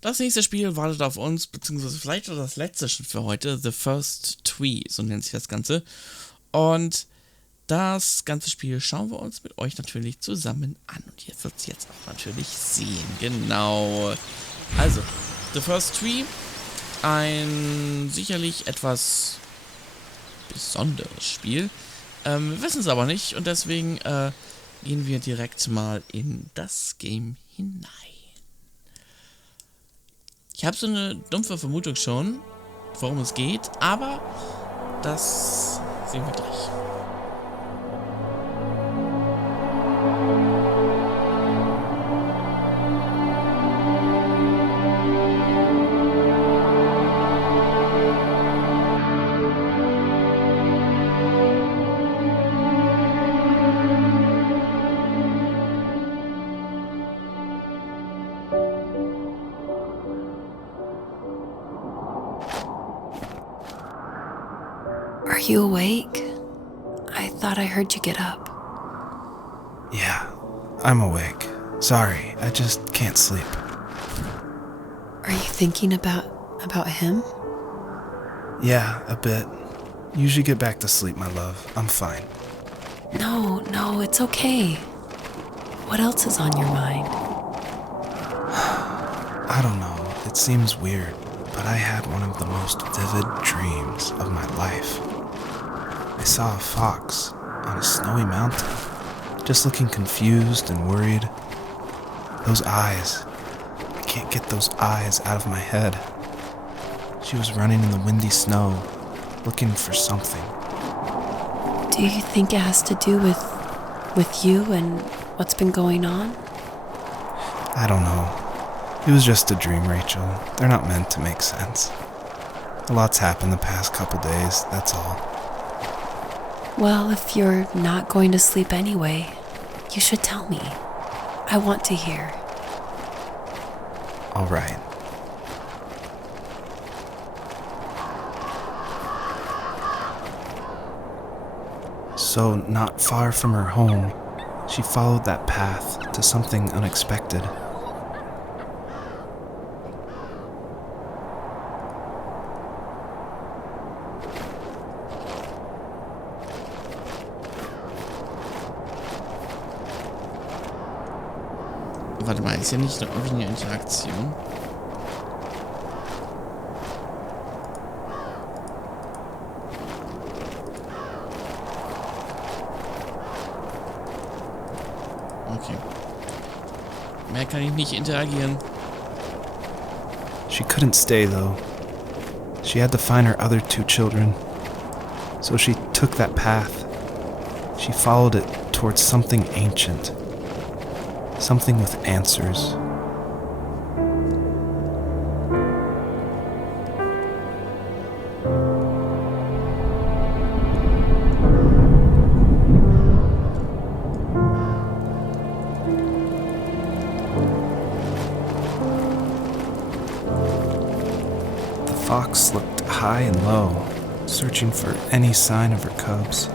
Das nächste Spiel wartet auf uns, beziehungsweise vielleicht das letzte schon für heute, The First Tree, so nennt sich das Ganze. Und das ganze Spiel schauen wir uns mit euch natürlich zusammen an. Und ihr werdet es jetzt auch natürlich sehen. Genau. Also, The First Tree, ein sicherlich etwas besonderes Spiel. Wir wissen es aber nicht und deswegen gehen wir direkt mal in das Game hinein. Ich habe so eine dumpfe Vermutung schon, worum es geht, aber das sehen wir gleich. Are you awake? I thought I heard you get up. Yeah, I'm awake. Sorry, I just can't sleep. Are you thinking about him? Yeah, a bit. Usually get back to sleep, my love. I'm fine. No, it's okay. What else is on your mind? I don't know, it seems weird, but I had one of the most vivid dreams of my life. I saw a fox on a snowy mountain, just looking confused and worried. Those eyes, I can't get those eyes out of my head. She was running in the windy snow, looking for something. Do you think it has to do with you and what's been going on? I don't know. It was just a dream, Rachel. They're not meant to make sense. A lot's happened the past couple days, that's all. Well, if you're not going to sleep anyway, you should tell me. I want to hear. All right. So, not far from her home, she followed that path to something unexpected. Warte mal, ist ja nicht noch irgendwie eine Interaktion? Okay. Mehr kann ich nicht interagieren. She couldn't stay, though. She had to find her other two children. So she took that path. She followed it towards something ancient. Something with answers. The fox looked high and low, searching for any sign of her cubs.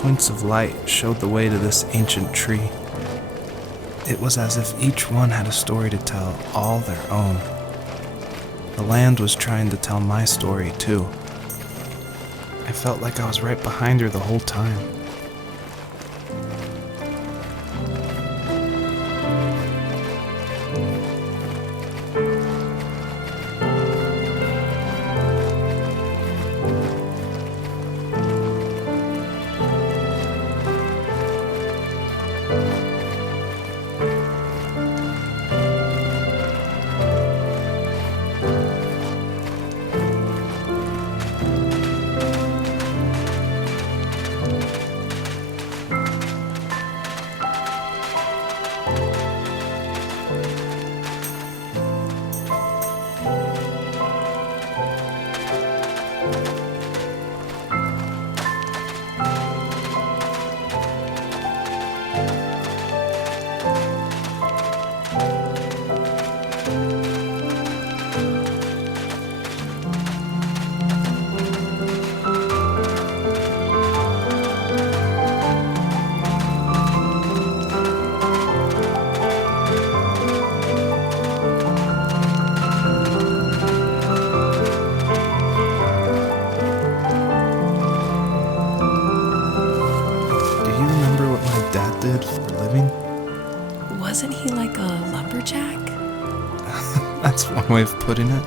Points of light showed the way to this ancient tree. It was as if each one had a story to tell, all their own. The land was trying to tell my story, too. I felt like I was right behind her the whole time. living? Wasn't he like a lumberjack? That's one way of putting it.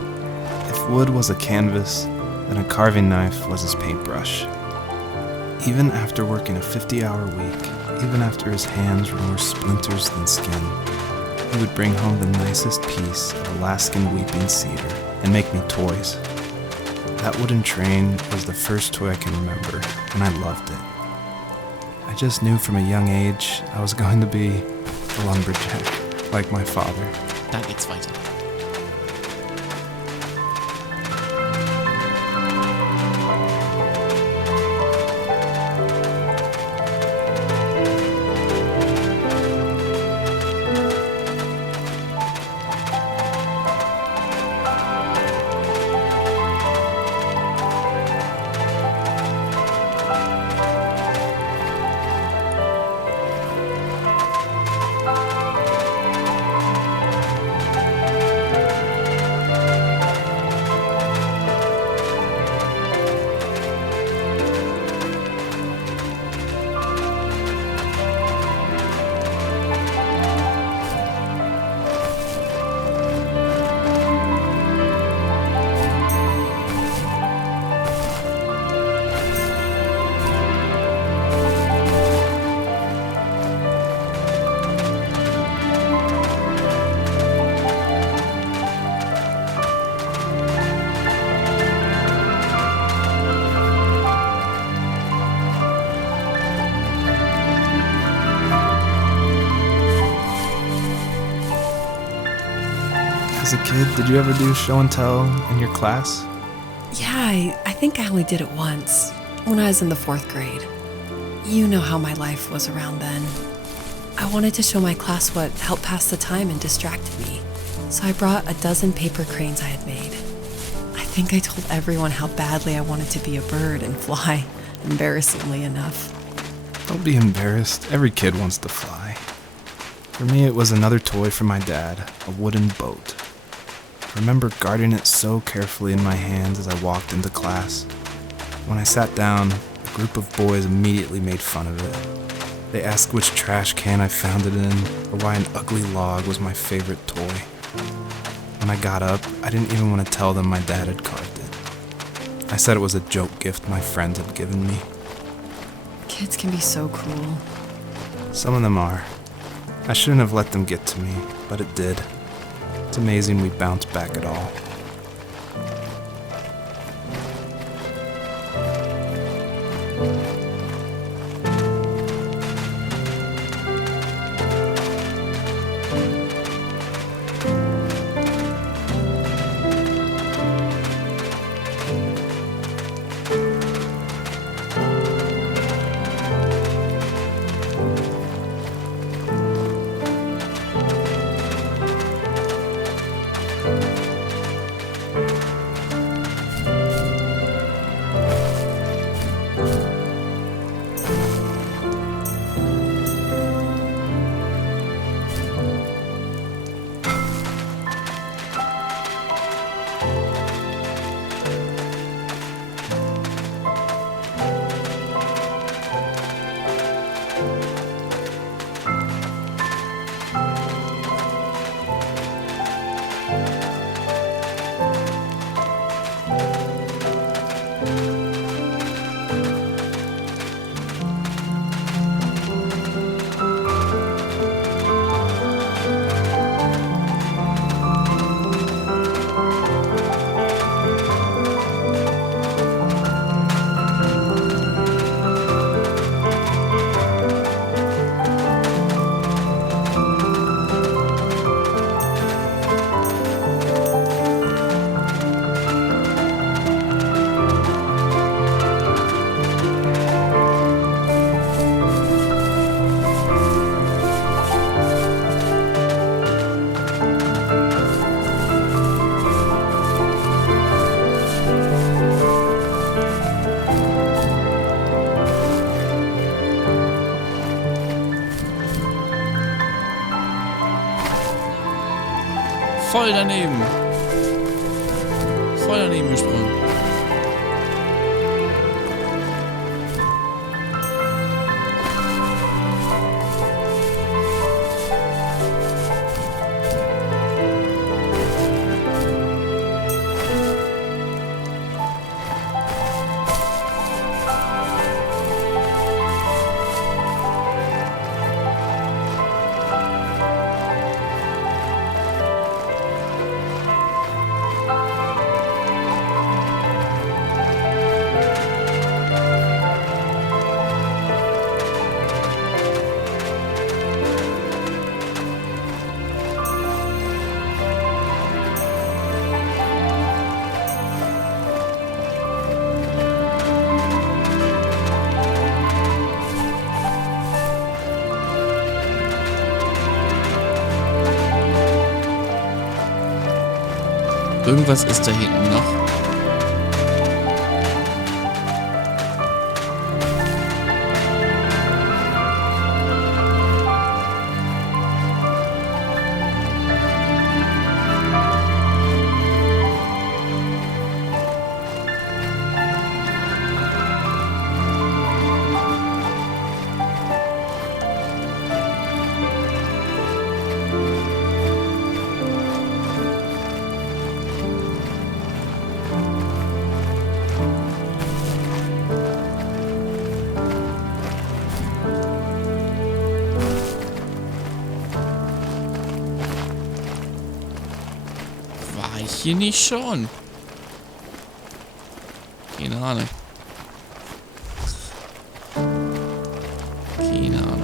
If wood was a canvas, then a carving knife was his paintbrush. Even after working a 50-hour week, even after his hands were more splinters than skin, he would bring home the nicest piece of Alaskan weeping cedar and make me toys. That wooden train was the first toy I can remember, and I loved it. I just knew from a young age I was going to be a lumberjack, like my father. Da geht's weiter. As a kid, did you ever do show and tell in your class? Yeah, I think I only did it once, when I was in the 4th grade. You know how my life was around then. I wanted to show my class what helped pass the time and distracted me, so I brought a dozen paper cranes I had made. I think I told everyone how badly I wanted to be a bird and fly, embarrassingly enough. Don't be embarrassed. Every kid wants to fly. For me, it was another toy from my dad, a wooden boat. I remember guarding it so carefully in my hands as I walked into class. When I sat down, a group of boys immediately made fun of it. They asked which trash can I found it in, or why an ugly log was my favorite toy. When I got up, I didn't even want to tell them my dad had carved it. I said it was a joke gift my friends had given me. Kids can be so cruel. Some of them are. I shouldn't have let them get to me, but it did. It's amazing we bounced back at all. Voll daneben. Voll daneben gesprungen. Irgendwas ist da hinten noch. War ich hier nicht schon? Keine Ahnung. Keine Ahnung.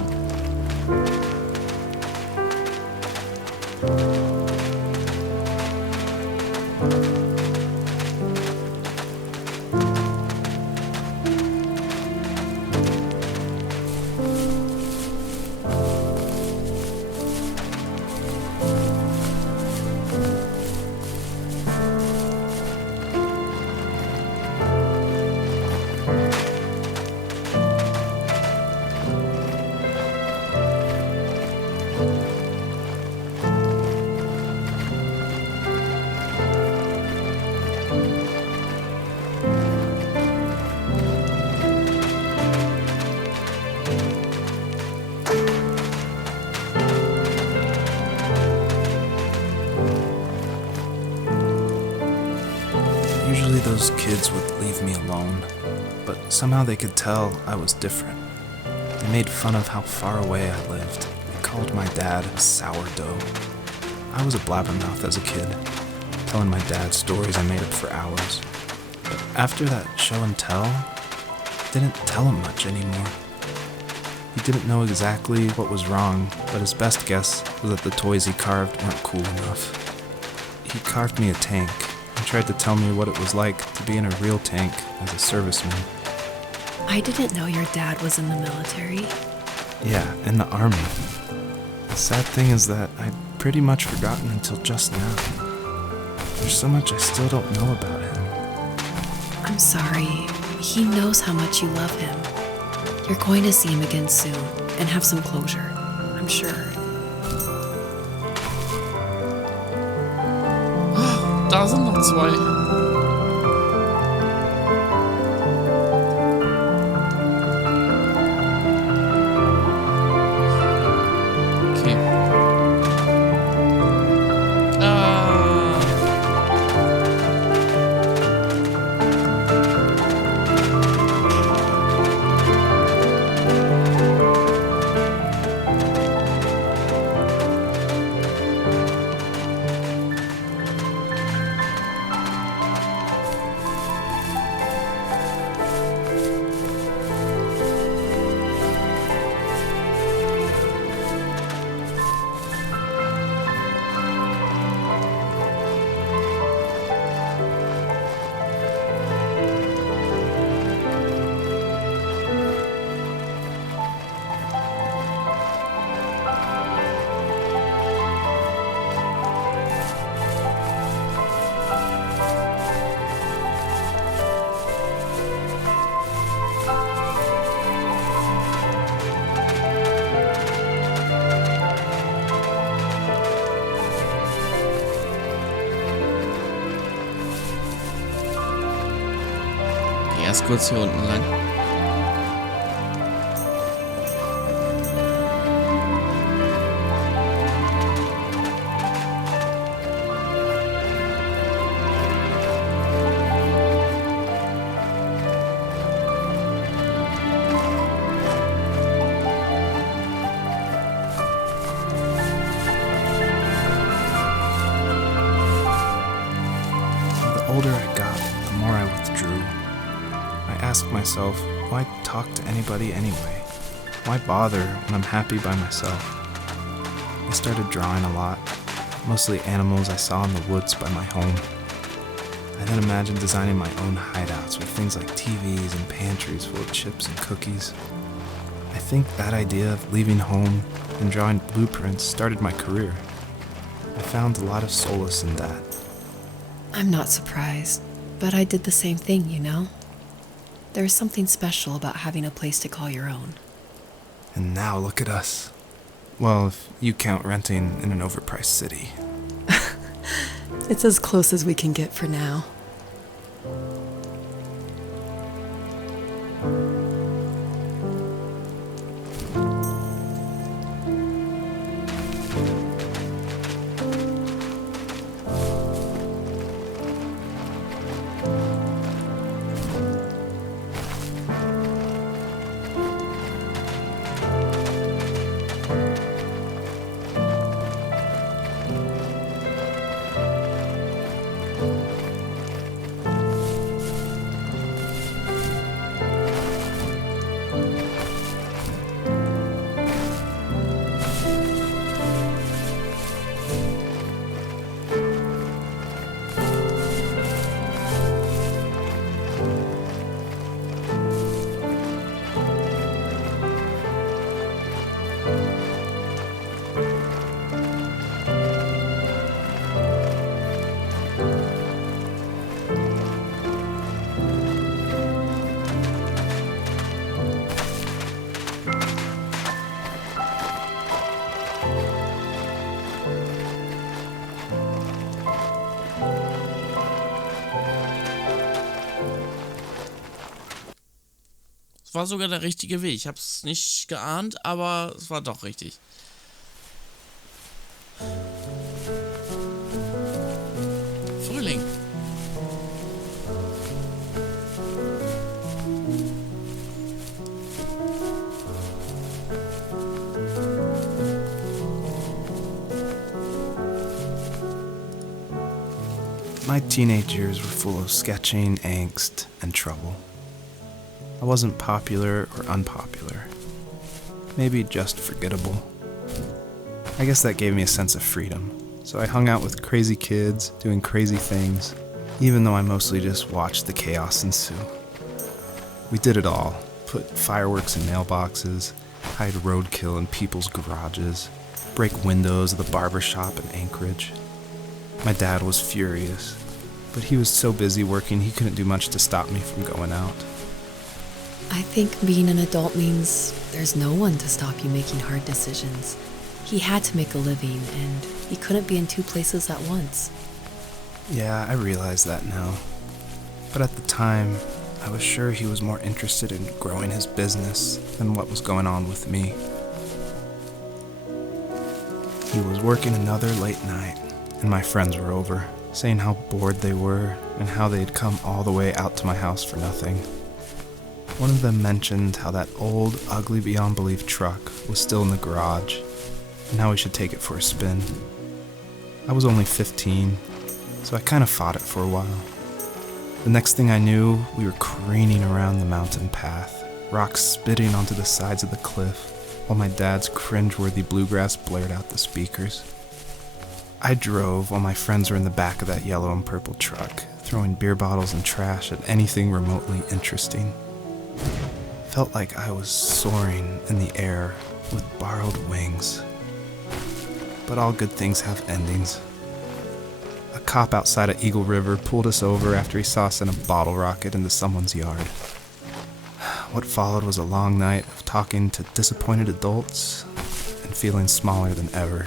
Usually those kids would leave me alone, but somehow they could tell I was different. They made fun of how far away I lived. They called my dad sourdough. I was a blabbermouth as a kid, telling my dad stories I made up for hours. But after that show and tell, I didn't tell him much anymore. He didn't know exactly what was wrong, but his best guess was that the toys he carved weren't cool enough. He carved me a tank and tried to tell me what it was like to be in a real tank as a serviceman. I didn't know your dad was in the military. Yeah, in the army. The sad thing is that I'd pretty much forgotten until just now. There's so much I still don't know about him. I'm sorry. He knows how much you love him. You're going to see him again soon and have some closure, I'm sure. Da sind noch zwei. Okay. Erst kurz hier unten lang. The older I got, the more I withdrew. I asked myself, why talk to anybody anyway? Why bother when I'm happy by myself? I started drawing a lot, mostly animals I saw in the woods by my home. I then imagined designing my own hideouts with things like TVs and pantries full of chips and cookies. I think that idea of leaving home and drawing blueprints started my career. I found a lot of solace in that. I'm not surprised, but I did the same thing, you know? There's something special about having a place to call your own. And now look at us. Well, if you count renting in an overpriced city. It's as close as we can get for now. Es war sogar der richtige Weg. Ich habe es nicht geahnt, aber es war doch richtig. Frühling. My teenage years were full of sketching, angst, and trouble. I wasn't popular or unpopular. Maybe just forgettable. I guess that gave me a sense of freedom. So I hung out with crazy kids, doing crazy things, even though I mostly just watched the chaos ensue. We did it all. Put fireworks in mailboxes, hide roadkill in people's garages, break windows of the barber shop in Anchorage. My dad was furious, but he was so busy working he couldn't do much to stop me from going out. I think being an adult means there's no one to stop you making hard decisions. He had to make a living, and he couldn't be in two places at once. Yeah, I realize that now. But at the time, I was sure he was more interested in growing his business than what was going on with me. He was working another late night, and my friends were over, saying how bored they were and how they'd come all the way out to my house for nothing. One of them mentioned how that old, ugly beyond belief truck was still in the garage, and how we should take it for a spin. I was only 15, so I kind of fought it for a while. The next thing I knew, we were careening around the mountain path, rocks spitting onto the sides of the cliff, while my dad's cringeworthy bluegrass blared out the speakers. I drove while my friends were in the back of that yellow and purple truck, throwing beer bottles and trash at anything remotely interesting. Felt like I was soaring in the air with borrowed wings. But all good things have endings. A cop outside of Eagle River pulled us over after he saw us in a bottle rocket into someone's yard. What followed was a long night of talking to disappointed adults and feeling smaller than ever.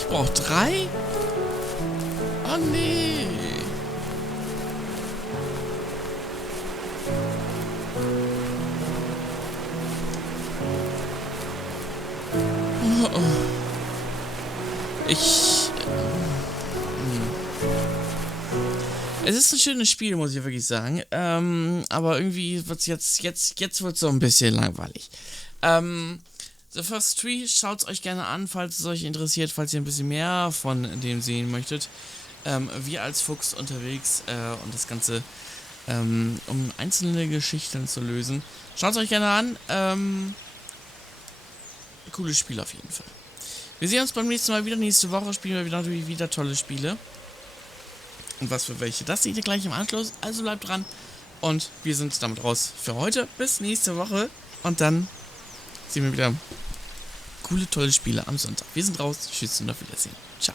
Ich brauche 3? Oh nee. Oh, oh. Es ist ein schönes Spiel, muss ich wirklich sagen. Aber irgendwie wird es jetzt wird so ein bisschen langweilig. The First Tree, schaut es euch gerne an, falls es euch interessiert, falls ihr ein bisschen mehr von dem sehen möchtet. Wir als Fuchs unterwegs und das Ganze, um einzelne Geschichten zu lösen. Schaut es euch gerne an. Cooles Spiel auf jeden Fall. Wir sehen uns beim nächsten Mal wieder. Nächste Woche spielen wir natürlich wieder tolle Spiele. Und was für welche, das seht ihr gleich im Anschluss. Also bleibt dran. Und wir sind damit raus für heute. Bis nächste Woche. Und dann sehen wir wieder coole, tolle Spiele am Sonntag. Wir sind raus. Tschüss und auf Wiedersehen. Ciao.